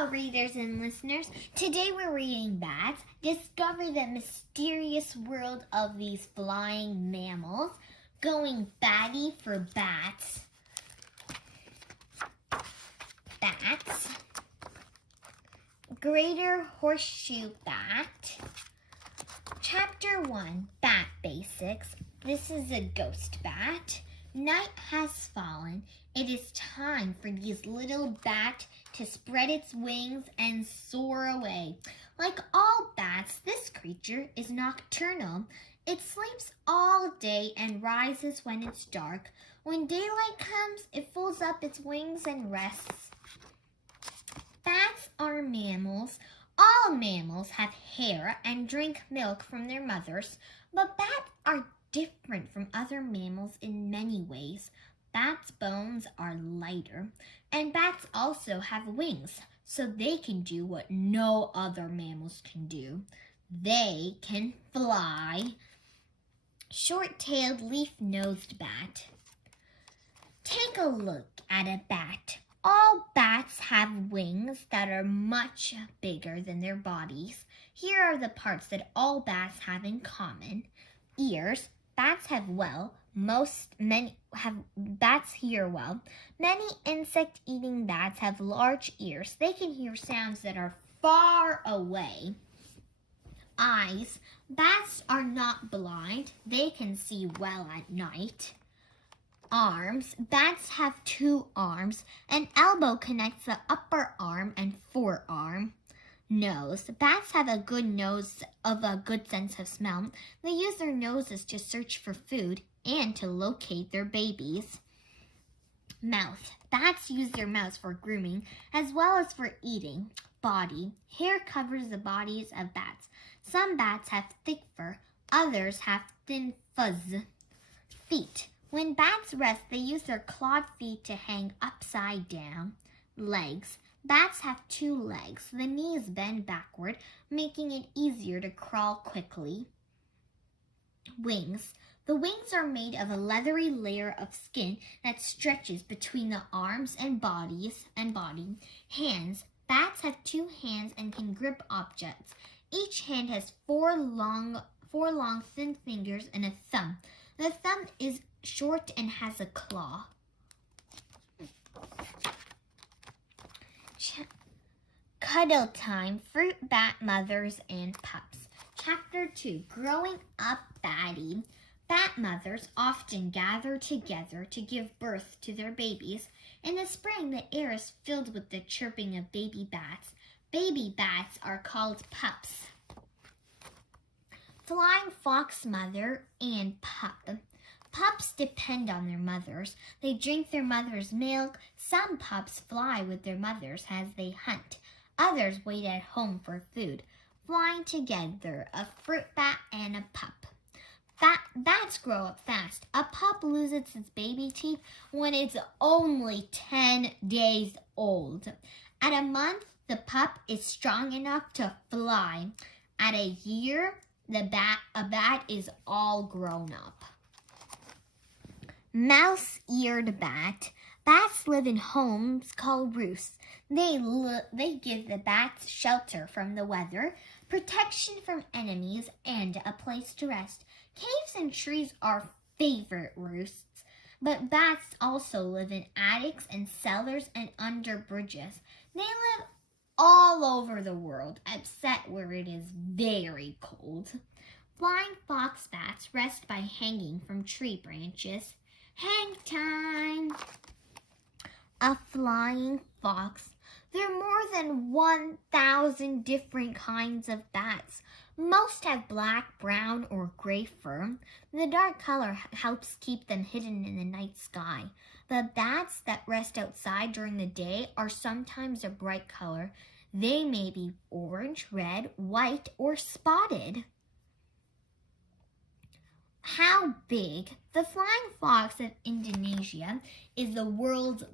Hello, readers and listeners. Today we're reading Bats. Discover the mysterious world of these flying mammals. Going Batty for bats. Bats. Greater horseshoe bat. Chapter 1, Bat Basics. This is a ghost bat. Night has fallen. It is time for this little bat to spread its wings and soar away. Like all bats, this creature is nocturnal. It sleeps all day and rises when it's dark. When daylight comes, it folds up its wings and rests. Bats are mammals. All mammals have hair and drink milk from their mothers, but bats are different from other mammals in many ways. Bats' bones are lighter, and bats also have wings, so they can do what no other mammals can do. They can fly. Short-tailed, leaf-nosed bat. Take a look at a bat. All bats have wings that are much bigger than their bodies. Here are the parts that all bats have in common. Ears. Bats have bats hear well. Many insect-eating bats have large ears. They can hear sounds that are far away. Eyes. Bats are not blind. They can see well at night. Arms. Bats have 2 arms. An elbow connects the upper arm and forearm. Nose. Bats have a good sense of smell. They use their noses to search for food and to locate their babies. Mouth. Bats use their mouths for grooming as well as for eating. Body. Hair covers the bodies of bats. Some bats have thick fur. Others have thin fuzz. Feet. When bats rest, they use their clawed feet to hang upside down. Legs. Bats have 2 legs. The knees bend backward, making it easier to crawl quickly. Wings. The wings are made of a leathery layer of skin that stretches between the arms and body. Hands. Bats have 2 hands and can grip objects. Each hand has 4 long thin fingers and a thumb. The thumb is short and has a claw. Cuddle time, fruit bat mothers and pups. Chapter 2, Growing Up Batty. Bat mothers often gather together to give birth to their babies. In the spring, the air is filled with the chirping of baby bats. Baby bats are called pups. Flying fox mother and pup. Pups depend on their mothers. They drink their mother's milk. Some pups fly with their mothers as they hunt. Others wait at home for food. Flying together, a fruit bat and a pup. Bats grow up fast. A pup loses its baby teeth when it's only 10 days old. At a month, the pup is strong enough to fly. At a year, a bat is all grown up. Mouse-eared bat. Bats live in homes called roosts. They give the bats shelter from the weather, protection from enemies, and a place to rest. Caves and trees are favorite roosts, but bats also live in attics and cellars and under bridges. They live all over the world, except where it is very cold. Flying fox bats rest by hanging from tree branches. Hang time! A flying fox. There are more than 1,000 different kinds of bats. Most have black, brown, or gray fur. The dark color helps keep them hidden in the night sky. The bats that rest outside during the day are sometimes a bright color. They may be orange, red, white, or spotted. How big? The flying fox of Indonesia is the world's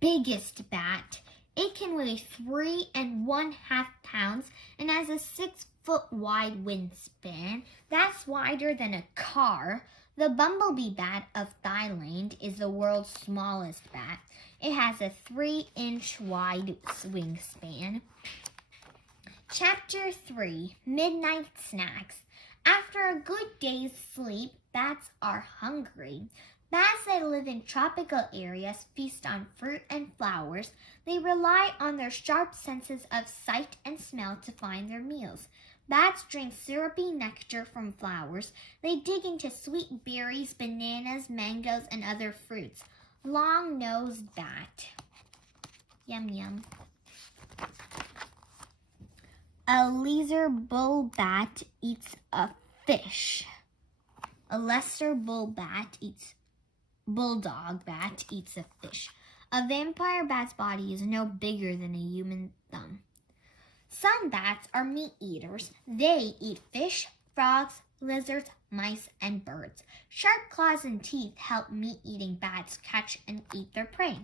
biggest bat. It can weigh 3½ pounds and has a 6-foot wide wingspan. That's wider than a car. The bumblebee bat of Thailand is the world's smallest bat. It has a 3-inch wide wingspan. Chapter 3, Midnight Snacks. After a good day's sleep, bats are hungry. Bats that live in tropical areas feast on fruit and flowers. They rely on their sharp senses of sight and smell to find their meals. Bats drink syrupy nectar from flowers. They dig into sweet berries, bananas, mangoes, and other fruits. Long-nosed bat. Yum, yum. A lesser bull bat eats a fish. A lesser bulldog bat eats a fish. A vampire bat's body is no bigger than a human thumb. Some bats are meat eaters. They eat fish, frogs, lizards, mice, and birds. Sharp claws and teeth help meat-eating bats catch and eat their prey.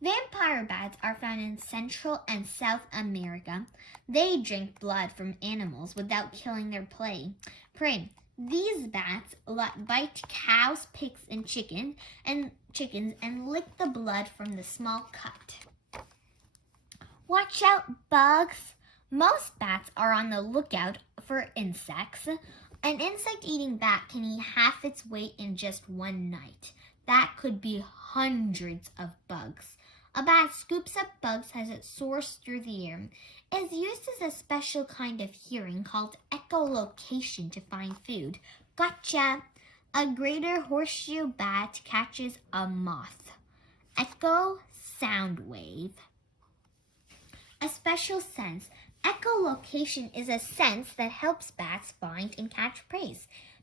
Vampire bats are found in Central and South America. They drink blood from animals without killing their prey. These bats bite cows, pigs, and chickens and lick the blood from the small cut. Watch out, bugs! Most bats are on the lookout for insects. An insect-eating bat can eat half its weight in just one night. That could be hundreds of bugs. A bat scoops up bugs as it soars through the air. It uses a special kind of hearing called echolocation to find food. Gotcha! A greater horseshoe bat catches a moth. Echo sound wave. A special sense. Echolocation is a sense that helps bats find and catch prey.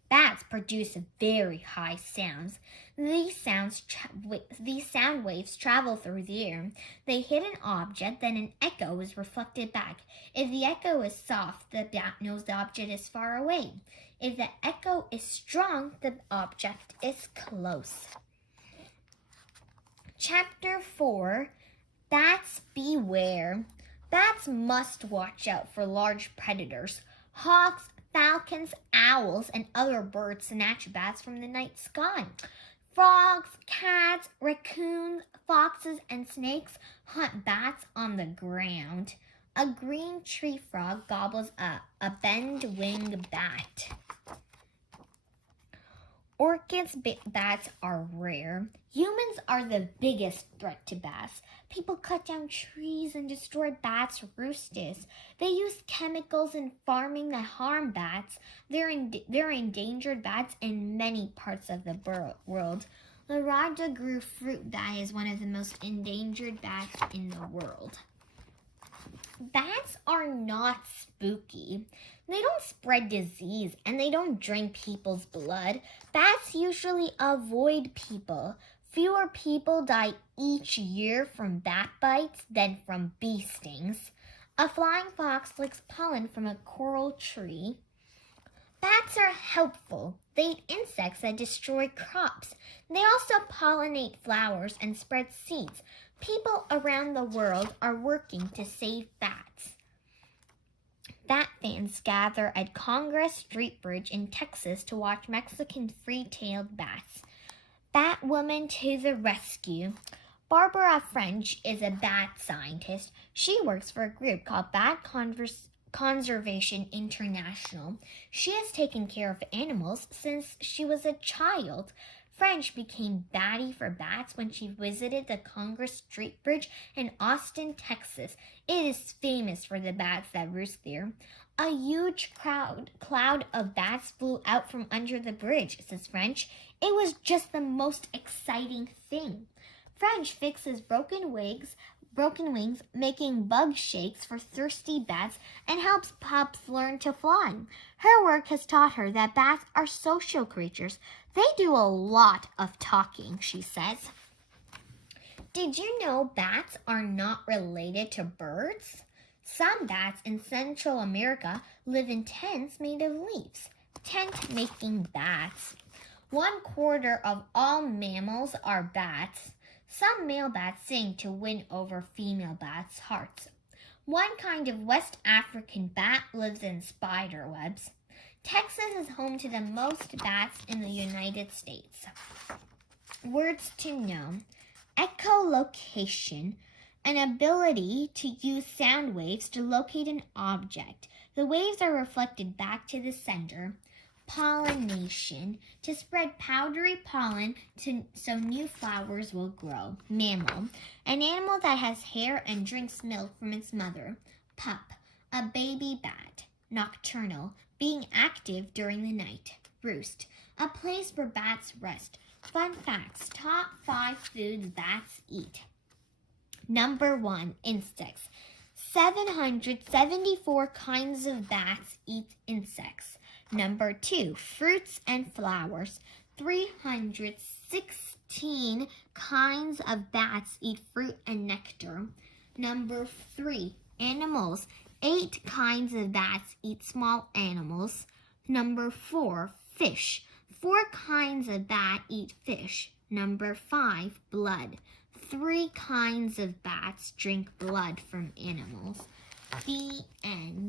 Bats produce very high sounds. These sound waves travel through the air. They hit an object, then an echo is reflected back. If the echo is soft, the bat knows the object is far away. If the echo is strong, the object is close. Chapter 4, Bats Beware. Bats must watch out for large predators. Hawks, falcons, owls, and other birds snatch bats from the night sky. Frogs, cats, raccoons, foxes, and snakes hunt bats on the ground. A green tree frog gobbles up a bend-winged bat. Orchids bats are rare. Humans are the biggest threat to bats. People cut down trees and destroy bats' roosts. They use chemicals in farming that harm bats. They're endangered bats in many parts of the world. The Raja grew fruit bat is one of the most endangered bats in the world. Bats are not spooky. They don't spread disease and they don't drink people's blood. Bats usually avoid people. Fewer people die each year from bat bites than from bee stings. A flying fox licks pollen from a coral tree. Bats are helpful. They eat insects that destroy crops. They also pollinate flowers and spread seeds. People around the world are working to save bats. Bat fans gather at Congress Street Bridge in Texas to watch Mexican free-tailed bats. Batwoman to the rescue. Barbara French is a bat scientist. She works for a group called Bat Conservation International. She has taken care of animals since she was a child. French became Batty for bats when she visited the Congress Street Bridge in Austin, Texas. It is famous for the bats that roost there. A huge cloud of bats flew out from under the bridge, says French. It was just the most exciting thing. French fixes broken wings, making bug shakes for thirsty bats, and helps pups learn to fly. Her work has taught her that bats are social creatures. They do a lot of talking, she says. Did you know bats are not related to birds? Some bats in Central America live in tents made of leaves. Tent-making bats. 1/4 of all mammals are bats. Some male bats sing to win over female bats' hearts. One kind of West African bat lives in spider webs. Texas is home to the most bats in the United States. Words to know: echolocation, an ability to use sound waves to locate an object. The waves are reflected back to the sender. Pollination, to spread powdery pollen so new flowers will grow. Mammal, an animal that has hair and drinks milk from its mother. Pup, a baby bat. Nocturnal, being active during the night. Roost, a place where bats rest. Fun facts: top 5 foods bats eat. Number 1, insects. 774 kinds of bats eat insects. Number 2, fruits and flowers. 316 kinds of bats eat fruit and nectar. Number 3, animals. 8 kinds of bats eat small animals. Number 4, fish. 4 kinds of bat eat fish. Number 5, blood. 3 kinds of bats drink blood from animals. The end.